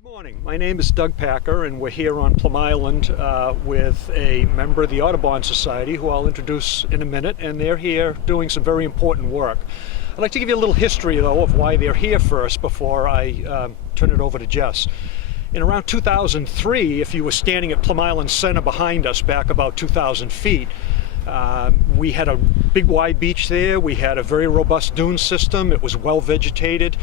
Good morning. My name is Doug Packer, and we're here on Plum Island with a member of the Audubon Society, who I'll introduce in a minute, and they're here doing some very important work. I'd like to give you a little history, though, of why they're here first before I turn it over to Jess. In around 2003, if you were standing at Plum Island Center behind us, back about 2,000 feet, we had a big wide beach there. We had a very robust dune system. It was well vegetated.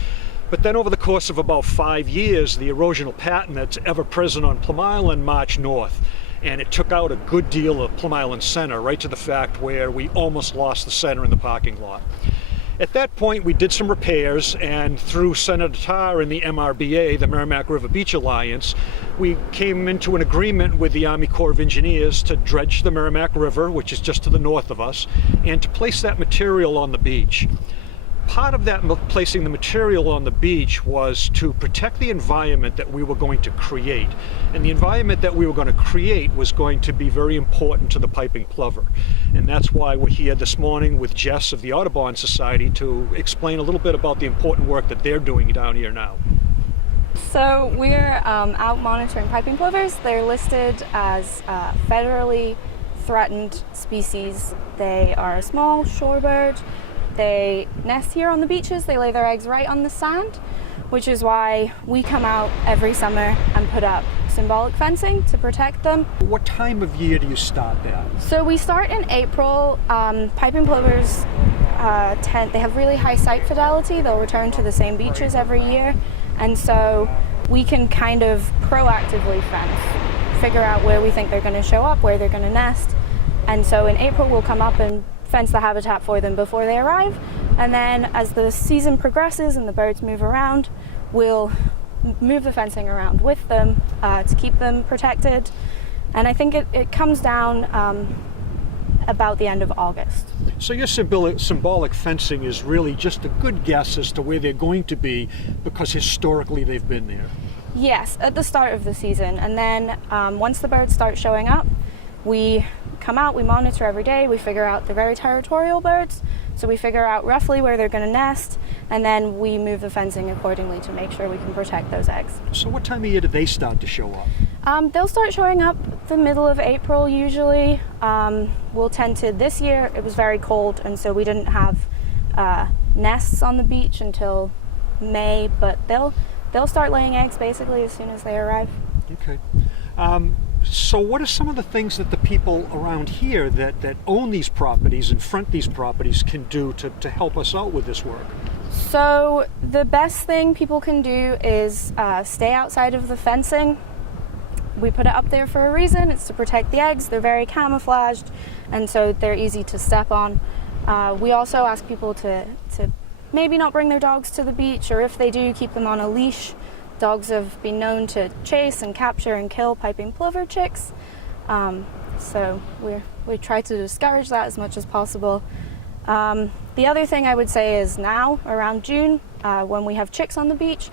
But then over the course of about 5 years, the erosional pattern that's ever present on Plum Island marched north. And it took out a good deal of Plum Island Center, right to the fact where we almost lost the center in the parking lot. At that point, we did some repairs, and through Senator Tarr and the MRBA, the Merrimack River Beach Alliance, we came into an agreement with the Army Corps of Engineers to dredge the Merrimack River, which is just to the north of us, and to place that material on the beach. Part of that placing the material on the beach was to protect the environment that we were going to create. And the environment that we were going to create was going to be very important to the piping plover. And that's why we're here this morning with Jess of the Audubon Society to explain a little bit about the important work that they're doing down here now. So we're out monitoring piping plovers. They're listed as federally threatened species. They are a small shorebird. They nest here on the beaches. They lay their eggs right on the sand, which is why we come out every summer and put up symbolic fencing to protect them. What time of year do you start that? So we start in April. Piping plovers they have really high site fidelity. They'll return to the same beaches every year, and so we can kind of proactively fence, figure out where we think they're going to show up, where they're going to nest. And so in April we'll come up and fence the habitat for them before they arrive, and then as the season progresses and the birds move around, we'll move the fencing around with them to keep them protected. And I think it comes down about the end of August. So your symbolic fencing is really just a good guess as to where they're going to be, because historically they've been there. Yes, at the start of the season, and then once the birds start showing up, we come out, we monitor every day, we figure out the very territorial birds, so we figure out roughly where they're going to nest, and then we move the fencing accordingly to make sure we can protect those eggs. So what time of year do they start to show up? They'll start showing up the middle of April usually. We'll tend to, this year it was very cold, and so we didn't have nests on the beach until May, but they'll start laying eggs basically as soon as they arrive. Okay. So what are some of the things that the people around here that own these properties and front these properties can do to help us out with this work? So the best thing people can do is stay outside of the fencing. We put it up there for a reason. It's to protect the eggs. They're very camouflaged, and so they're easy to step on. We also ask people to maybe not bring their dogs to the beach, or if they do, keep them on a leash. Dogs have been known to chase and capture and kill piping plover chicks, so we try to discourage that as much as possible. The other thing I would say is now, around June, when we have chicks on the beach,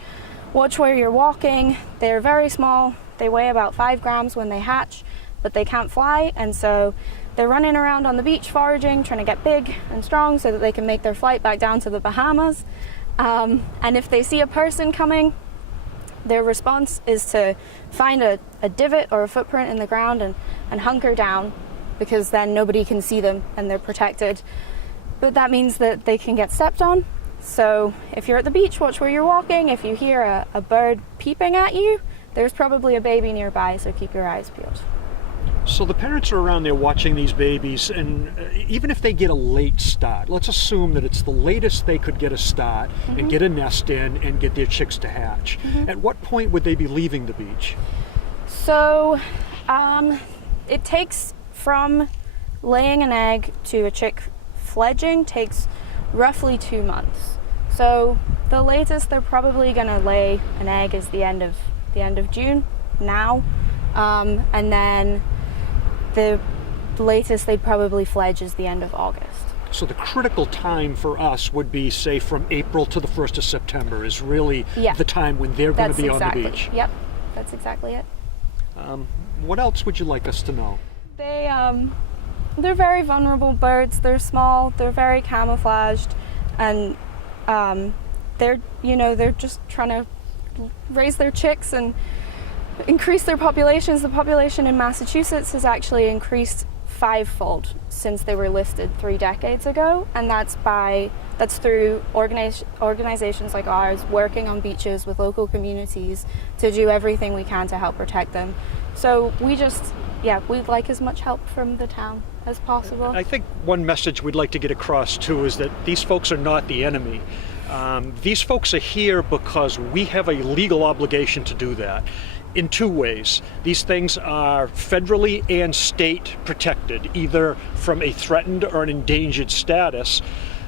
watch where you're walking. They're very small. They weigh about 5 grams when they hatch, but they can't fly, and so they're running around on the beach foraging, trying to get big and strong so that they can make their flight back down to the Bahamas. And if they see a person coming, their response is to find a divot or a footprint in the ground and hunker down, because then nobody can see them and they're protected. But that means that they can get stepped on. So if you're at the beach, watch where you're walking. If you hear a bird peeping at you, there's probably a baby nearby, so keep your eyes peeled. So the parents are around there watching these babies, and even if they get a late start, let's assume that it's the latest they could get a start and get a nest in and get their chicks to hatch. At what point would they be leaving the beach? So it takes, from laying an egg to a chick fledging, takes roughly 2 months. So the latest they're probably going to lay an egg is the end of June now, and then the latest they'd probably fledge is the end of August. So the critical time for us would be, say, from April to the 1st of September is really the time when they're going to be on the beach. Yep, that's exactly it. What else would you like us to know? They're very vulnerable birds. They're small, they're very camouflaged, and they're just trying to raise their chicks and increase their populations. The population in Massachusetts has actually increased fivefold since they were listed 3 decades ago, and that's through organizations like ours working on beaches with local communities to do everything we can to help protect them. So we'd like as much help from the town as possible. I think one message we'd like to get across too is that these folks are not the enemy. These folks are here because we have a legal obligation to do that. In 2 ways. These things are federally and state protected, either from a threatened or an endangered status.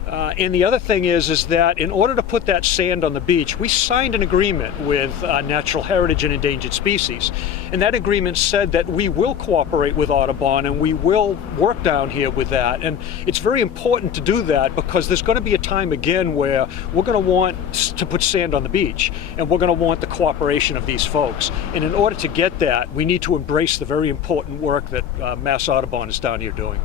And the other thing is that in order to put that sand on the beach, we signed an agreement with Natural Heritage and Endangered Species. And that agreement said that we will cooperate with Audubon and we will work down here with that. And it's very important to do that because there's going to be a time again where we're going to want to put sand on the beach and we're going to want the cooperation of these folks. And in order to get that, we need to embrace the very important work that Mass Audubon is down here doing.